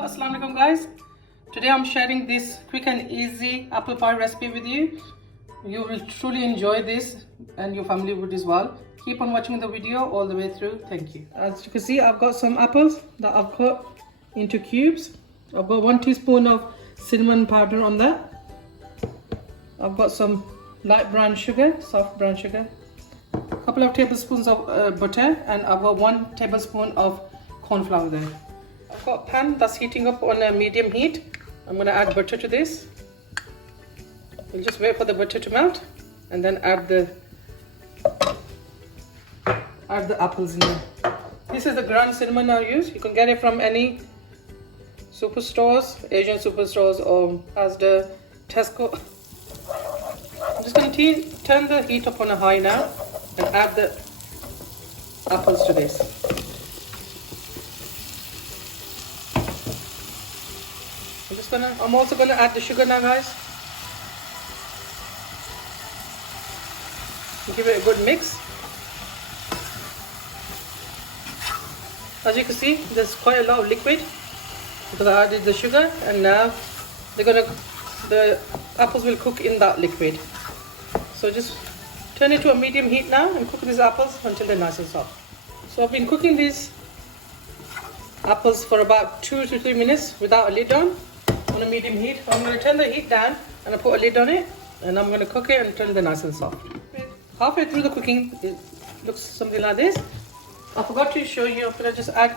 Hello, Assalamu alaikum guys. Today I'm sharing this quick and easy apple pie recipe with you. You will truly enjoy this and your family would as well. Keep on watching the video all the way through. Thank you. As you can see, I've got some apples that I've cut into cubes. I've got 1 teaspoon of cinnamon powder on that. I've got some light brown sugar, soft brown sugar, a couple of tablespoons of butter, and I've got 1 tablespoon of corn flour there. I've got a pan that's heating up on a medium heat. I'm going to add butter to this. We'll just wait for the butter to melt and then add the apples in there. This is the ground cinnamon I use. You can get it from any superstores, Asian superstores or Asda, Tesco. I'm just going to turn the heat up on a high now and add the apples to this. I'm also going to add the sugar now, guys. Give it a good mix. As you can see, there's quite a lot of liquid because I added the sugar, and now the apples will cook in that liquid. So just turn it to a medium heat now and cook these apples until they're nice and soft. So I've been cooking these apples for about 2 to 3 minutes without a lid on a medium heat. I'm going to turn the heat down and I put a lid on it, and I'm going to cook it until they're nice and soft. Halfway through the cooking, it looks something like this. I forgot to show you, I'm going to just add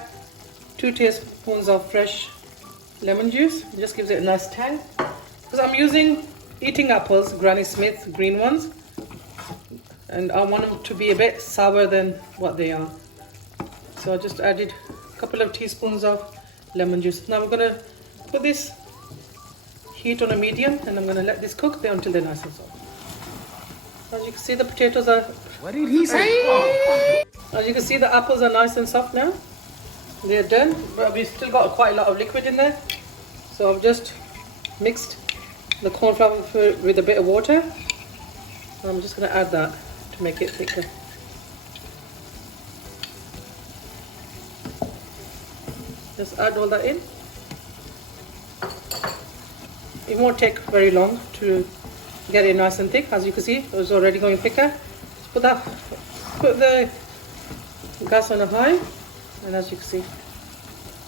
2 tablespoons of fresh lemon juice. It just gives it a nice tang. Because I'm using eating apples, Granny Smith green ones, and I want them to be a bit sour than what they are. So I just added a couple of teaspoons of lemon juice. Now we're going to put this heat on a medium, and I'm going to let this cook there until they're nice and soft. As you can see, the potatoes are... What did he say? As you can see, the apples are nice and soft now. They're done, but we've still got quite a lot of liquid in there. So I've just mixed the corn flour with a bit of water. I'm just going to add that to make it thicker. Just add all that in. It won't take very long to get it nice and thick. As you can see, it's already going thicker. Put the gas on a high, and as you can see,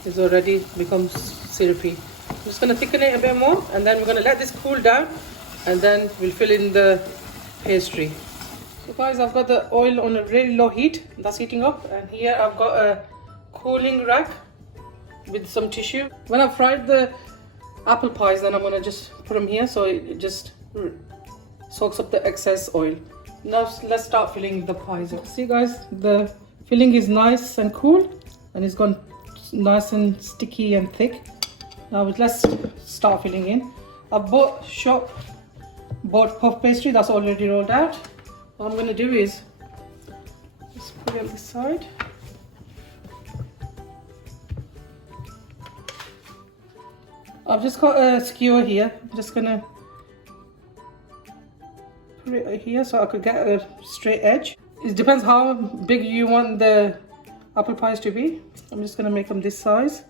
it's already become syrupy. I'm just going to thicken it a bit more, and then we're going to let this cool down, and then we'll fill in the pastry. So guys, I've got the oil on a really low heat that's heating up, and here I've got a cooling rack with some tissue. When I've fried the apple pies, then I'm going to just put them here so it just soaks up the excess oil. Now let's start filling the pies up. See guys, the filling is nice and cool, and it's gone nice and sticky and thick. Now let's start filling in. I bought puff pastry that's already rolled out. What I'm going to do is just put it on this side. I've just got a skewer here. I'm just going to put it here so I could get a straight edge. It depends how big you want the apple pies to be. I'm just going to make them this size.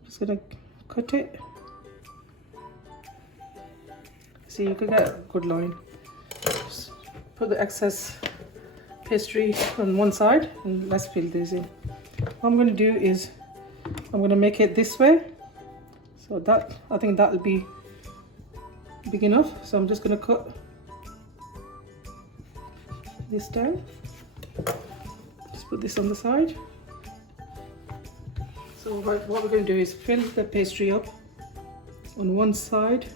I'm just going to cut it. See, you can get a good line. Just put the excess pastry on one side and let's fill this in. What I'm going to do is I'm going to make it this way. So that, I think that will be big enough. So I'm just going to cut this down. Just put this on the side. So what we're going to do is fill the pastry up on one side.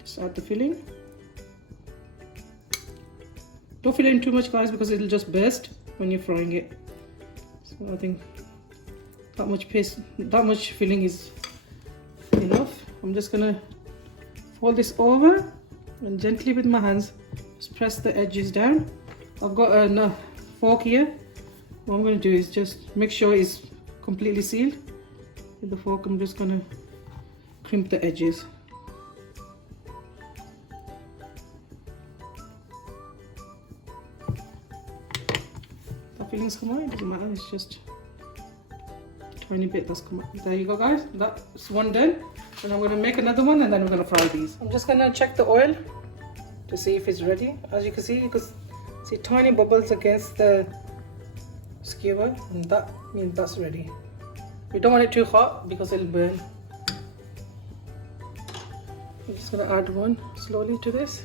Just add the filling. Don't fill in too much guys, because it'll just burst when you're frying it. So I think that much filling is enough. I'm just gonna fold this over and gently with my hands just press the edges down. I've got a fork here. What I'm going to do is just make sure it's completely sealed. With the fork I'm just going to crimp the edges. The fillings come out, it doesn't matter, it's just tiny bit that's come up. There you go, guys. That's one done. And I'm going to make another one, and then we're going to fry these. I'm just going to check the oil to see if it's ready. As you can see tiny bubbles against the skewer, and that means that's ready. We don't want it too hot because it'll burn. I'm just going to add one slowly to this.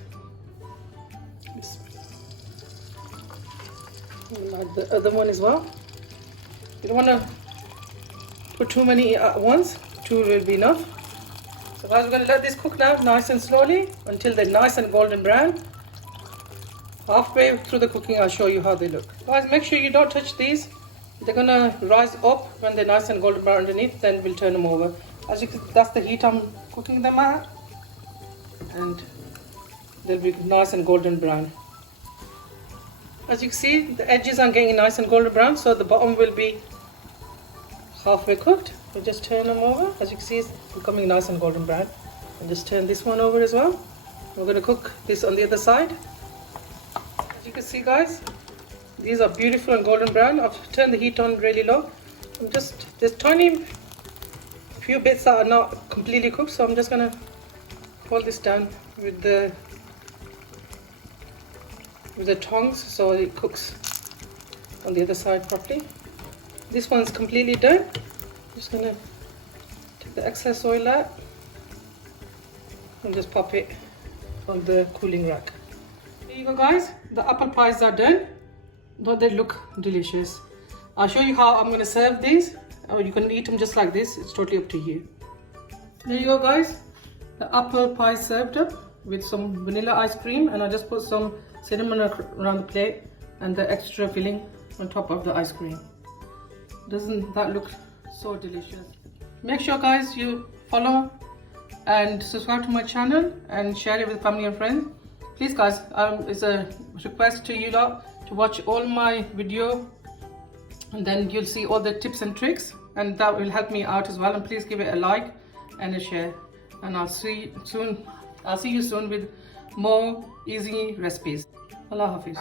We'll add the other one as well. You don't want to put too many at once. 2 will be enough. So guys, we're going to let this cook now nice and slowly until they're nice and golden brown. Halfway through the cooking, I'll show you how they look. Guys, make sure you don't touch these. They're going to rise up when they're nice and golden brown underneath, then we'll turn them over. As you can see, that's the heat I'm cooking them at. And they'll be nice and golden brown. As you can see, the edges are getting nice and golden brown, so the bottom will be halfway cooked. We'll just turn them over. As you can see, it's becoming nice and golden brown. And just turn this one over as well. We're going to cook this on the other side. As you can see, guys, these are beautiful and golden brown. I've turned the heat on really low. There's tiny few bits that are not completely cooked, so I'm just going to hold this down with the tongs so it cooks on the other side properly. This one's completely done. I'm just going to take the excess oil out and just pop it on the cooling rack. There you go, guys. The apple pies are done. Don't they look delicious? I'll show you how I'm going to serve these. Or you can eat them just like this. It's totally up to you. There you go, guys. The apple pie served up with some vanilla ice cream, and I just put some cinnamon around the plate and the extra filling on top of the ice cream. Doesn't that look so delicious? Make sure, guys, you follow and subscribe to my channel and share it with family and friends. Please, guys, it's a request to you lot to watch all my video, and then you'll see all the tips and tricks, and that will help me out as well. And please give it a like and a share, and I'll see you soon with more easy recipes. Allah Hafiz.